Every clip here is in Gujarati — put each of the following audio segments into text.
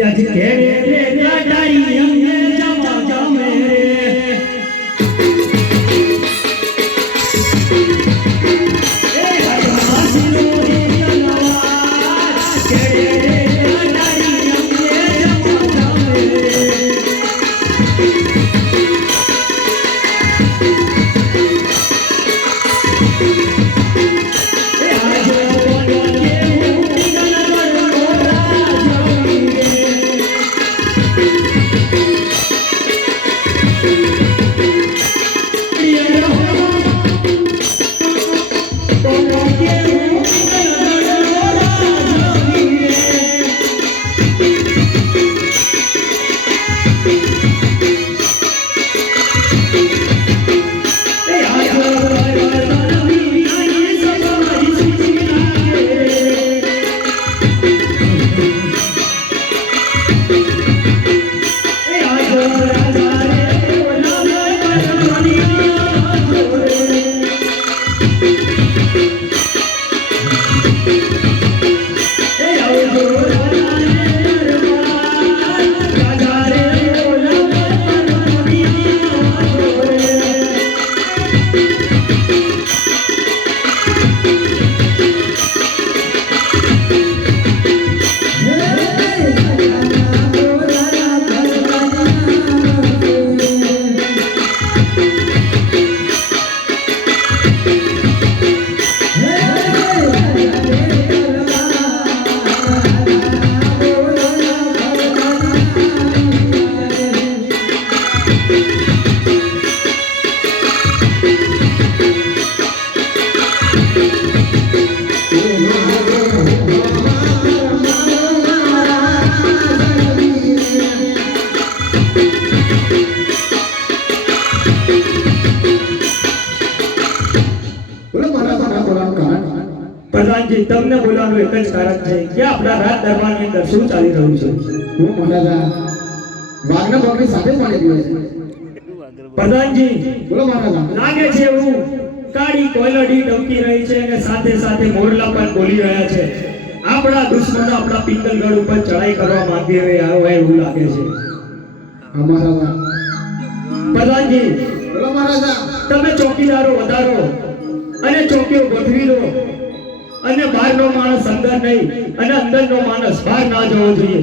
आज केरे रे डाड़ी हमने जमा जमे रे ए हरमासी लोरी नवाज केरे रे डाड़ी हमने जमा जमे रे ए आज बोलो के मुक्ति પ્રધાનજી તમને બોલાવવાનું એક જ કારણ છે કે આપણા રાજ દરબારની અંદર શું ચાલી રહ્યું છે હું મહારાજા વાઘના બકરી સાથે પાણી પીવે છે પ્રધાનજી બોલો મહારાજા લાગે છે એવું કાળી કોયલડી ડમકી રહી છે અને સાથે સાથે મોરલા પણ બોલી રહ્યા છે આપણા દુશ્મનો આપણા પિંગલગઢ ઉપર ચડાઈ કરવા માંગી રહ્યા હોય એવું લાગે છે મહારાજા પ્રધાનજી બોલો મહારાજા તમે ચોકીદારો વધારો અને ચોકીઓ ગોઠવી દો અને બહારનો માણસ અંદર નહીં અને અંદરનો માણસ બહાર ના જવો જોઈએ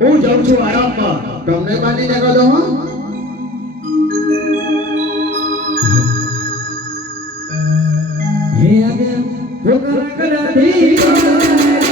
હું જાઉં છું આરામમાં તમને માની જગો દો હો હે આગે ભોકરા કરાતી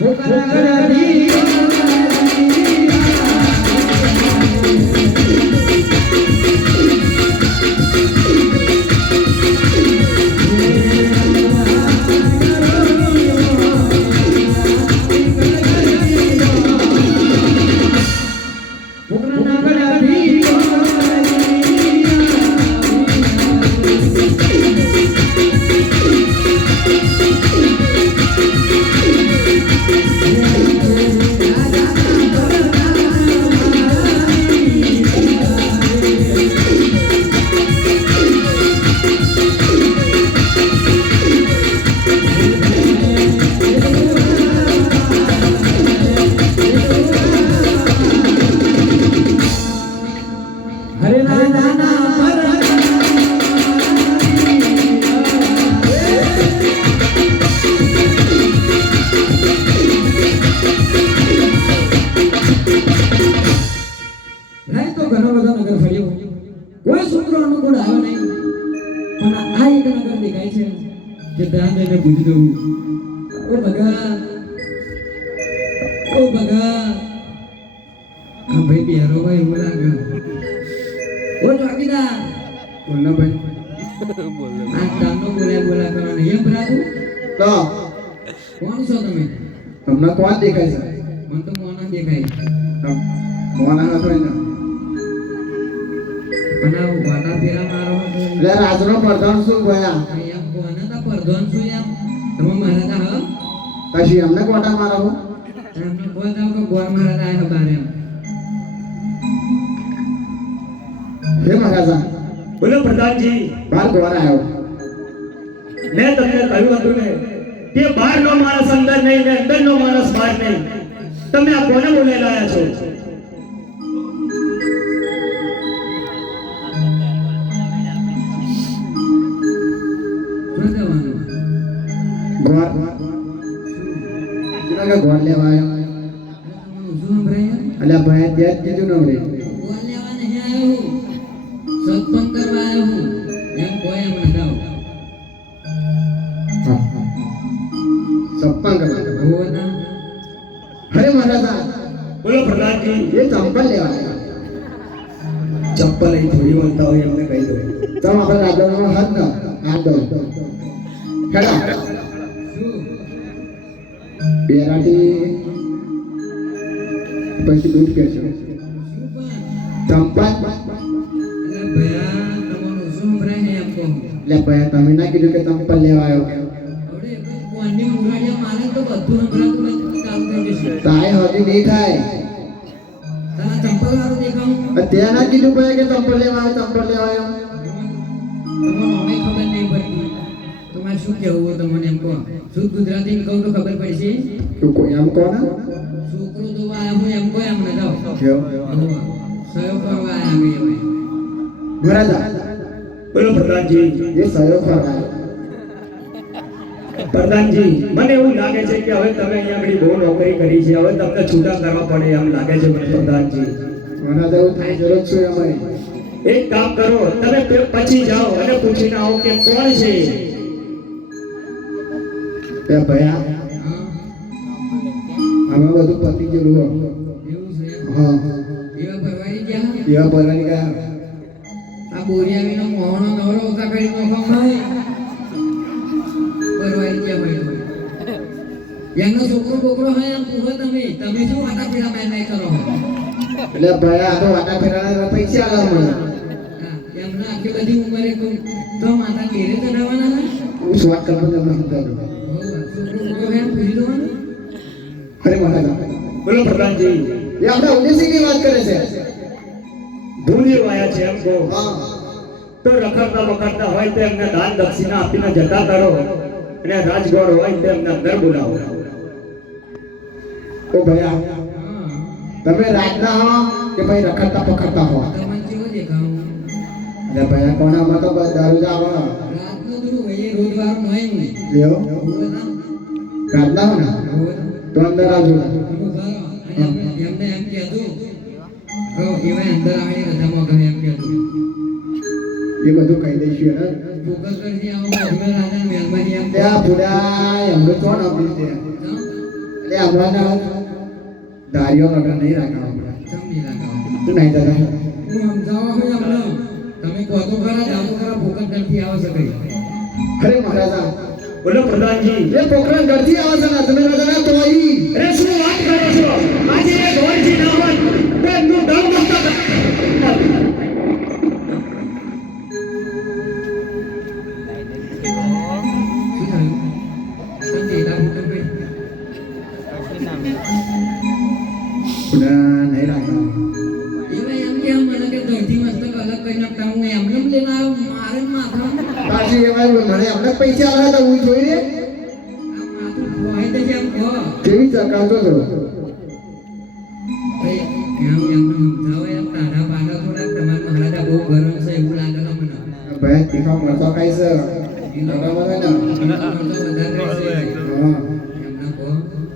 ભોકરા કે ત્યાં એને પૂછી દઉં ઓ ભગા આ ભાઈ બિહારો ભાઈ એવું લાગે ઓ ચોકીદાર બોલના ભાઈ આ તામનો બોલા કરવાનો એમ બરાબર તો કોણ છો તમે તમને કોણ દેખાય છે મને તો મોના દેખાય કોણ હતો એને પણ આ વાટા ફેરા મારો હતો એટલે રાજનો પ્રધાન શું ગયા એમ કોને તા પરધોન છું એમ તમે મહારાજા હા પછી અમને કોટા મારો એમને બોલ જાવ કે ગોર મહારાજા આયા બારે એમ હે મહારાજા બોલો પ્રધાનજી બાર ગોર આવ્યો મેં તમને કહ્યું હતું ને કે બહારનો માણસ અંદર નહીં ને અંદરનો માણસ બહાર નહીં. તમે આ કોને બોલાવી રહ્યા છો? શું જવાનું ગોર કે ગોર લેવા આવ્યો તમારું શું સંભળાય એટલે ભાઈ ત્યાં જ કીધું ને રે ગોર લેવા નહીં આવ્યો હું સત્સંગ કરવા આવ્યો હું એમ કોઈ એમ ન જાઓ સપ્પન કરવા ભગવાન અરે મહારાજા બોલો પ્રધાનજી. એ ચંપલ લેવા આવ્યા ચપ્પલ અહીં થોડી મળતા હોય એમને કહી દો. તો આપણે રાજાનો હાથ ન હાથ દો હેડા શું બેરાટી પછી દૂધ કે છે શું પણ ચંપલ એટલે ભયા તમારું શું સંભળાય એમ કહો એટલે ભાઈ તમે ના કીધું કે ચંપલ લેવા આવ્યો હવે કોની મુરાડિયા મારે તો બધું સંભળાતું બધું ચાલુ થઈ જશે તારે હજી નહીં થાય તારા ચંપલ વાળું દેખાવું ત્યાં ના કીધું ભાઈ કે ચંપલ લેવા આવ્યો ચંપલ લેવા આવ્યો તમને અમે ખબર નહીં પડતી તમારે શું કહેવું હોય તમને એમ કહો શુદ્ધ ગુજરાતી કહું તો ખબર પડશે તું કોઈ એમ કોને છોકરો જોવા આવ્યો હું એમ કહો એમ ન જાઓ સયો કરવા આવ્યા અમે એવાય મહારાજા બોલો પ્રધાનજી. એ સયો ખોરાય પ્રધાનજી મને એવું લાગે છે કે હવે તમે અહીંયા આગળ બહુ નોકરી કરી છે, હવે તમને છૂટા કરવા પડે એમ લાગે છે મને પ્રધાનજી. મહારાજા એવું થાય જરૂર છે અમારી એક કામ કરો, તમે પછી જાઓ અને પૂછીને આવો કે કોણ છે. એ ભયા હા આમાં બધું પતી ગયેલું હો એવું છે હા એવા ભરવાડી ગયા એવા બોલવાની ગયા આ બોરિયાવીનો મોહનો નવરો ઉતા કરી નોખો ભાઈ ભરવાડી ગયા ભાઈ એમનો છોકરો બોકરો હોય એમ પૂરો તમે શું વાટા પીડા મેં નહીં કરો એટલે ભયા આ તો વાટા ફેરાના પૈસા આલા મને એમને આખી બધી ઉંમરે તો માતા ઘેરે ચડાવવાના ને હું સ્વાદ કરવા તમને સમજાવું છોકરો બોકરો હોય એમ પૂરી દેવાનું અરે મહારાજા બોલો પ્રધાનજી. એ આપણે ઉદ્દેશની વાત કરે છે ભૂલી વાયા છે એમ કહો હા તો રખડતા બખડતા હોય તો એમને દાન દક્ષિણા આપીને જતા કરો અને રાજગોર હોય તો એમને અંદર બોલાવો. ઓ ભયા હા તમે રાતના હો કે ભાઈ રખડતા પકડતા હો તમને કેવો દેખાવું એટલે ભયા કોણામાં તો બસ દારૂ જ આવે રાતનો દૂર હોય એ રોજ વાળો નોય હું એવો બોલા રાતના હો ને બોલા તો અંદર આવજો એમને એમ કહેતું કહો એવા અંદર આવીને રજામાં કહે એમ કહેતું એ બધું કહી દઈશું ને ફોકસ કરજે આવો અજમેર રાજા મહેરબાની એમ ત્યાં પૂરા એમનો કોણ આપી છે એટલે હમણાં ધારીઓ લગ્ન નહીં રાખવા સમજી લાગાવો તું નહીં દાદા હું સમજાવવા હોય અમને તમે કહો તો ખરા જાઓ તો ખરા ફોકસ નથી આવે શકે અરે મહારાજા બોલો પ્રધાનજી. એ પોખરણ ઘરથી આવે છે ને તમે દાદા તો અહીં અરે શું વાત કરો છો? આજે એ ગોળજી ના હોત તો એમનું દમ નહોતા કરતા. શું થયું સમજી લાગુ તો પૂરા નહીં રાખવા એવા એમ કે મને કે દર્દી મસ્તક અલગ કરી નાખતા હું એમને લેવા આવ્યો મારે માથા પાછી એમાં મને અમને પૈસા આવ્યા હતા હું જોઈ રે આ માથું ખોવાઈ જશે એમ કહો કેવી ચકાવતો હતો ભાઈ એમ એમને સમજાવો એમ તારા પાડા થોડા તમારા મહારાજા બહુ ગરમ છે એવું લાગે છે મને ભાઈ તીખા મરચા ખાઈ છે વધારે રહેશે. હા એમને કહો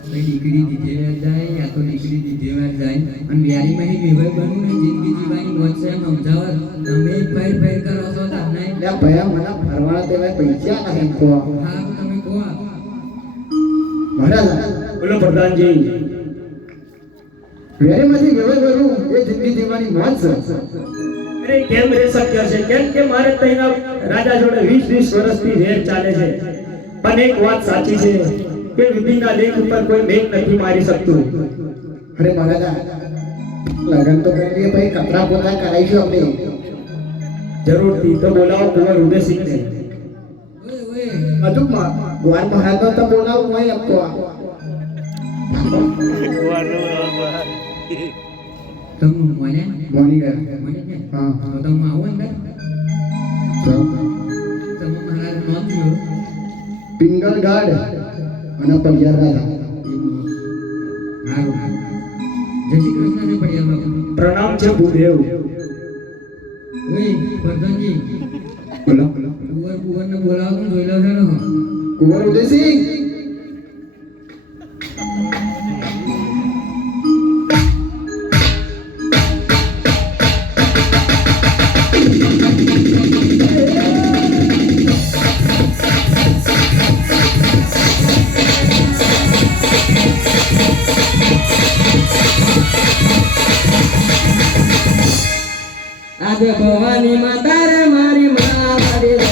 ભાઈ દીકરી દીધે વાર જાય યા તો દીકરી દીધે વાર જાય અને વ્યારીમાં વિવાહ બનવું ને જિંદગી જીવવાની મોજ છે એમ સમજાવો તમે ફેર ફેર કરો છો તમને એટલે ભયા મને ફરવાના તે પૈસા ના એમ કહો હા મહારાજા બોલો પ્રધાનજી. વેરેમાંથી વ્યવહાર કરવું એ જિંદગી જીવવાની મોજ છે. અરે કેમ રે શક્ય છે? કેમ કે મારે તઈના રાજા જોડે 20 વર્ષથી વેર ચાલે છે. પણ એક વાત સાચી છે કે વિધિના લેખ ઉપર કોઈ મેઘ નથી મારી શકતું. અરે મહારાજા લગન તો કરી લઈએ ભાઈ, કપડા પોતા કરાવીશું આપણે. જરૂરથી તો બોલાવો કુંવર ઉદયસિંહને. હજુ ગોવાલ મહારાજ તો બોલાવું હોય એમ તો તમે મને મોની ગયા. મને છે હા તો તમે આવો ને તો તમે મહારાજ નામ લો પિંગલગાડ અને પંજાબ રાજા. હારું જય શ્રી કૃષ્ણ ને પડિયા બાપુ. પ્રણામ છે ભૂદેવ. ઓય પ્રધાનજી બોલો કુંવર ને બોલાવો તો જોઈ લો છે ને. કુંવર ઉદયસિંહ આજે ભવાની માતા રે મારી માં મારી રે.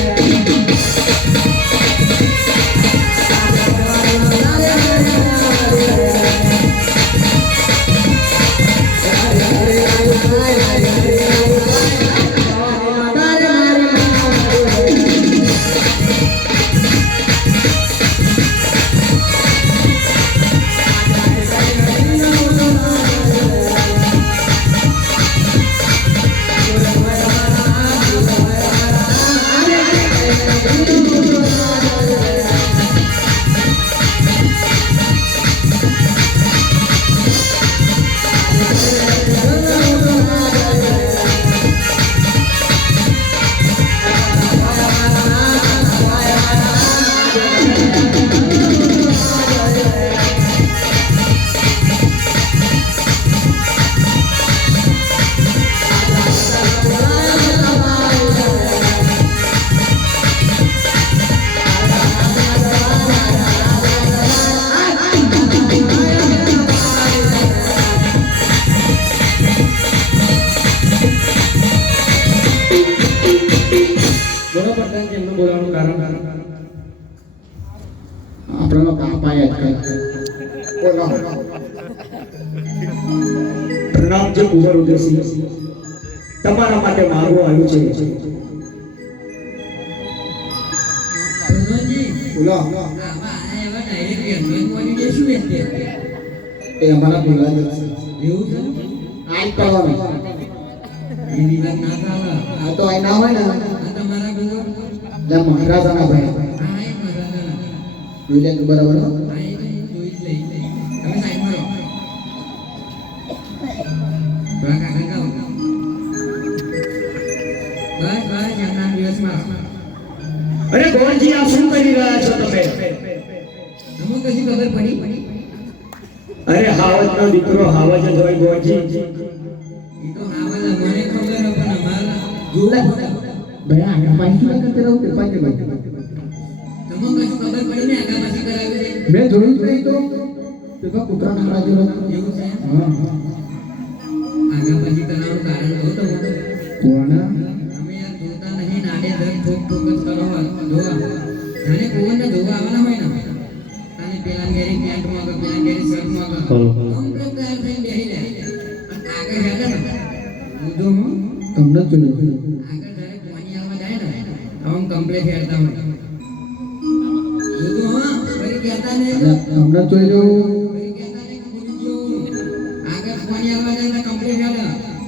બોલો પ્રધાનજી એમનું બોલાવવાનું કારણ. આપણો બાપા યાદ કરે. બોલો પ્રણામ છે કુંવર ઉદયસિંહ. તમારા માટે માગવું આવ્યું છે. પ્રધાનજી બોલો આવા એવા ડાયરેક્ટ એન્ડ્રોઈડ મોડી કે શું વેચતે એ અમારા ભેગા જ છે. એવું છે આજ કરવાનું એ દિવસ ના ચાલે. આ તો આઈ ના હોય ને આ તમારા કુંવર એટલે મહારાજાના ભાઈ આ એક મહારાજાના જોઈ લે તું બરાબર હો? આ એક હું જોઈ જ લઈ તમે સાઈડ મારો થોડા કાકા ગાઓ બસ એમના દિવસમાં અરે ગોળજી, આ શું કરી રહ્યા છો તમે? તમને કશી ખબર પડી? અરે હાવજનો દીકરો હાવજ જ હોય ગોળજી. એ તો આવાના મને ખબર હે પણ અમારા જોવું પડે. ભાઈ આગળ પાછી કરતે રહું કે પાછી તમને કશું ખબર પડી ને આગા પાછી કરાવી દે. મેં જોયું જ નહીં તો પેલા કૂતરા નારા જેવો હતો. એવું છે હા આગા પાછી કરાવવાનું કારણ જો તો કોણ અમે યાર જોતા નહીં નાડે ધર ઠોક ઠોક જ કરો જોવા જાણે કોઈને જોવા આવવાના હોય ને તાને પેલા ઘેરી પેન્ટ માં પેલા ઘેરી શર્ટ માં કમ્પ્લીટ તૈયાર થઈને બેહી લે આગળ હેડે ને જો હું તમને જ જોયું આગળ જ્યારે કોની આવવા જાય ને તો આમ કમ્પ્લીટ હેડતા હોય જો હા ફરી કહેતા ને તમને જોઈ જોયું ફરી કહેતા ને કે બોલી જો આગળ કોની આવવા જાય ને કમ્પ્લીટ હેડે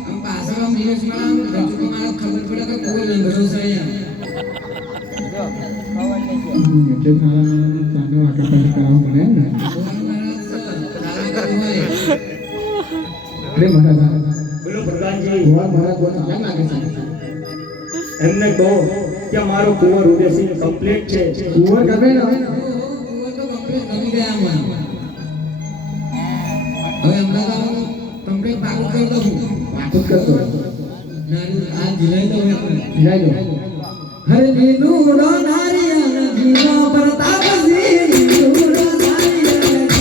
આમ પાછળ આમ દિવસમાં આમ રજૂ મારા ખબર પડે કે કોઈ લંગડો છે એમ એટલે તાનો આગળ પાછી કરાવવું પડે ને. અરે મહારાજા બોલો પ્રધાનજી. ગોળ મારા ગોળ ચાલે લાગે છે. એમને કહો કે મારો કુંવર ઉદયસિંહ કમ્પ્લીટ છે. કુંવર ગમે ને હવે હમણાં કમ્પ્લીટ પાકું કરી દઉં વાતું જ કરતો આ જીલાઈ દઉં જીરાઈ દો. હરે લીલું નારિયેળ જીનો પ્રતાપ સિંહ લીલું નારિયેળ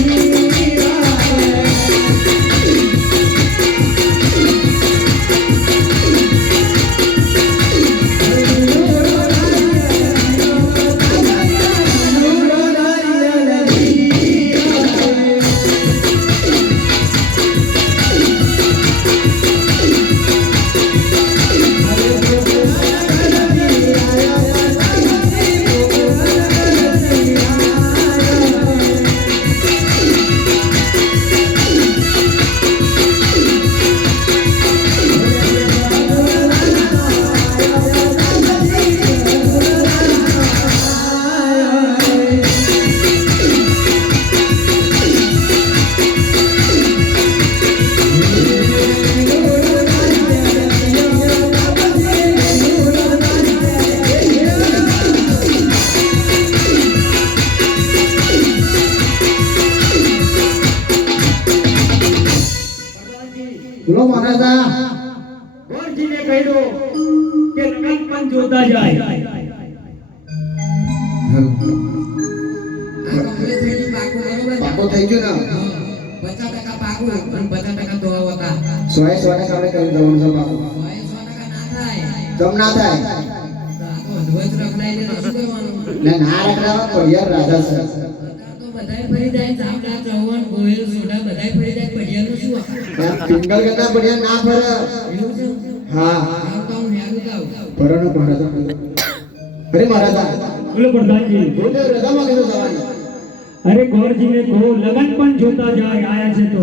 બોલો મહારાજા. ગોરજીને કહ્યું કે લગન પણ જોતા જાય. આ કમ્પ્લીટ થઈ ગયું પાકું બરોબર પાકો થઈ ગયો ને? 50% પાકું અને 50% દોવા હતા 100% આપણે કરી દેવાનું છે પાકો. 100% ના થાય તમ ના થાય. તો આ તો અધવચ રખડાઈ દે તો શું કરવાનું ને ના રખડાવા પડિયાર રાજા છે. તો બધાય ફરી જાય ચાપડા ચૌહાણ ગોહિલ સોઢા બધાય ફરી જાય પડિયાનું શું એમ પિંગલ કરતા પડિયાર ના ફરે. એવું છે હા આવતા હું હેરું જાઉં ફરો ને મહારાજા. અરે મહારાજા, બોલો પ્રધાનજી. ગુરુદેવ રજામાં કીધું જવાનું. અરે ગોરજીને કહો લગન પણ જોતા જાય આયા છે તો